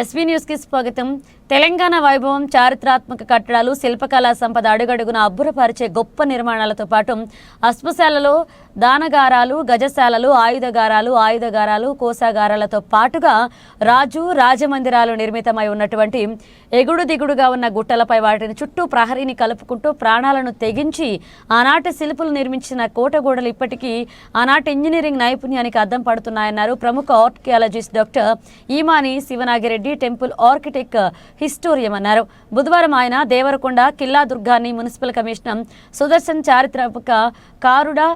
SV న్యూస్కి స్వాగతం. తెలంగాణ వైభవం చారిత్రాత్మక కట్టడాలు శిల్పకళా సంపద అడుగడుగున అబ్బురపరిచే గొప్ప నిర్మాణాలతో పాటు అశ్మశాలలో దానగారాలు గజశాలలు ఆయుధగారాలు ఆయుధగారాలు కోసాగారాలతో పాటుగా రాజు రాజమందిరాలు నిర్మితమై ఉన్నటువంటి ఎగుడు దిగుడుగా ఉన్న గుట్టలపై వాటిని చుట్టూ ప్రహరీని కలుపుకుంటూ ప్రాణాలను తెగించి ఆనాటి శిల్పులు నిర్మించిన కోటగోడలు ఇప్పటికీ ఆనాటి ఇంజనీరింగ్ నైపుణ్యానికి అద్దం పడుతున్నాయన్నారు ప్రముఖ archaeologist doctor Eemani Sivanagireddy temple architect historian అన్నారు. బుధవారం ఆయన దేవరకొండ కిల్లా దుర్గాన్ని మున్సిపల్ కమిషనర్ సుదర్శన్ చారిత్రక కారుడా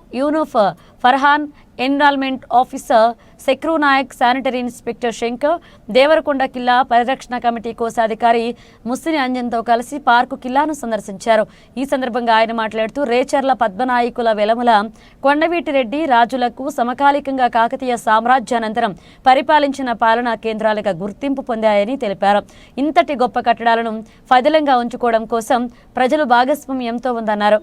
of Farhan enrollment officer Sekru Naik sanitary inspector Shankar Devarakonda కిల్లా పరిరక్షణ కమిటీ కోశాధికారి ముస్సిని అంజన్తో కలిసి పార్కు కిల్లాను సందర్శించారు ఈ సందర్భంగా ఆయన మాట్లాడుతూ రేచర్ల పద్మనాయకుల వెలముల కొండవీటిరెడ్డి రాజులకు సమకాలికంగా కాకతీయ సామ్రాజ్యానంతరం పరిపాలించిన పాలనా కేంద్రాలుగా గుర్తింపు పొందాయని తెలిపారు. ఇంతటి గొప్ప కట్టడాలను ఫదిలంగా ఉంచుకోవడం కోసం ప్రజలు భాగస్వామ్యంతో ఉందన్నారు.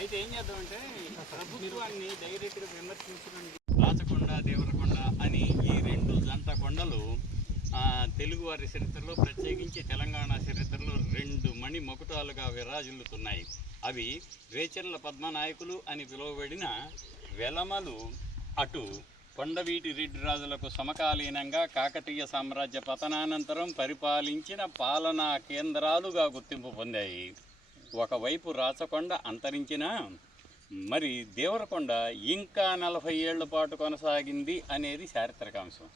అయితే ఏం చేద్దామంటే ప్రభుత్వాన్ని డైరెక్ట్గా విమర్శించడం రాచకొండ దేవరకొండ అని ఈ రెండు జంట కొండలు తెలుగువారి చరిత్రలో ప్రత్యేకించి తెలంగాణ చరిత్రలో రెండు మణి మకుటాలుగా విరాజిల్లుతున్నాయి. అవి రేచర్ల పద్మనాయకులు అని పిలువబడిన వెలమలు అటు కొండవీటి రెడ్డి రాజులకు సమకాలీనంగా కాకతీయ సామ్రాజ్య పతనానంతరం పరిపాలించిన పాలనా కేంద్రాలుగా గుర్తింపు పొందాయి. ఒకవైపు రాచకొండ అంతరించినా మరి దేవరకొండ ఇంకా నలభై ఏళ్ళ పాటు కొనసాగింది అనేది చారిత్రకాంశం.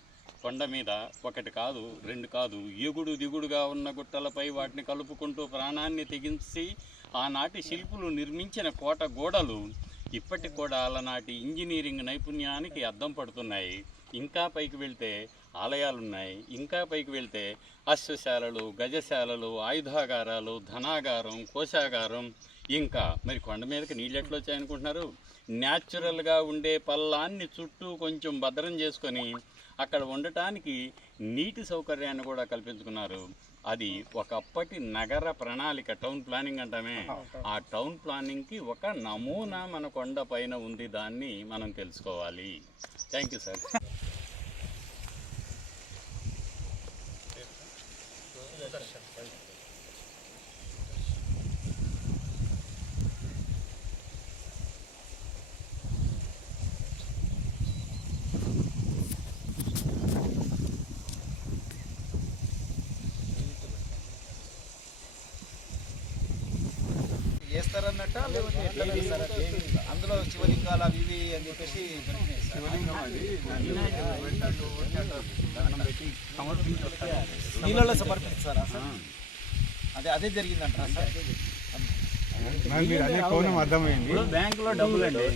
కొండ మీద ఒకటి కాదు రెండు కాదు ఎగుడు దిగుడుగా ఉన్న గుట్టలపై వాటిని కలుపుకుంటూ ప్రాణాన్ని తెగించి ఆనాటి శిల్పులు నిర్మించిన కోట గోడలు ఇప్పటికి కూడా అలనాటి ఇంజనీరింగ్ నైపుణ్యానికి అద్దం పడుతున్నాయి. ఇంకా పైకి వెళ్తే ఆలయాలున్నాయి ఇంకా పైకి వెళ్తే అశ్వశాలలు గజశాలలు ఆయుధాగారాలు ధనాగారం కోశాగారం ఇంకా. మరి కొండ మీదకి నీళ్ళు ఎట్లా వచ్చాయనుకుంటున్నారు? న్యాచురల్గా ఉండే పల్లాన్ని చుట్టూ కొంచెం భద్రం చేసుకొని అక్కడ ఉండటానికి నీటి సౌకర్యాన్ని కూడా కల్పించుకున్నారు. అది ఒకప్పటి నగర ప్రణాళిక టౌన్ ప్లానింగ్ అంటామే. ఆ టౌన్ ప్లానింగ్కి ఒక నమూనా మన కొండ పైన ఉంది దాన్ని మనం తెలుసుకోవాలి. Thank you sir. వేస్తారన్నట్ట లేకపోతే ఎట్లా? అందులో శివలింగాలు అవి ఇవి అని చెప్పేసి నీళ్ళలో సమర్పిస్తారా సార్. అదే అదే. జరిగిందంటారా సార్ బ్యాంకులో డబ్బులు అండి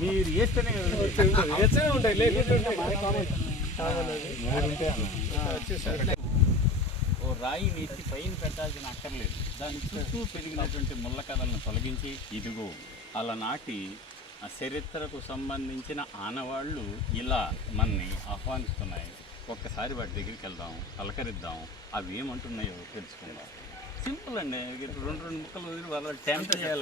మీరు వేస్తేనే ఓ రాయి ఎత్తి పైన పెట్టాల్సిన అక్కర్లేదు. దాని చుట్టూ పెరిగినటువంటి ముళ్ళ కథలను తొలగించి ఇదిగో అలనాటి ఆ చరిత్రకు సంబంధించిన ఆనవాళ్ళు ఇలా మనని ఆహ్వానిస్తున్నాయి. ఒక్కసారి వాటి దగ్గరికి వెళ్దాం పలకరిద్దాం అవి ఏమంటున్నాయో తెలుసుకుందాం. సింపుల్ అండి. రెండు రెండు ముక్కలు వదిలి వాళ్ళ టెంప్ చేయాలి.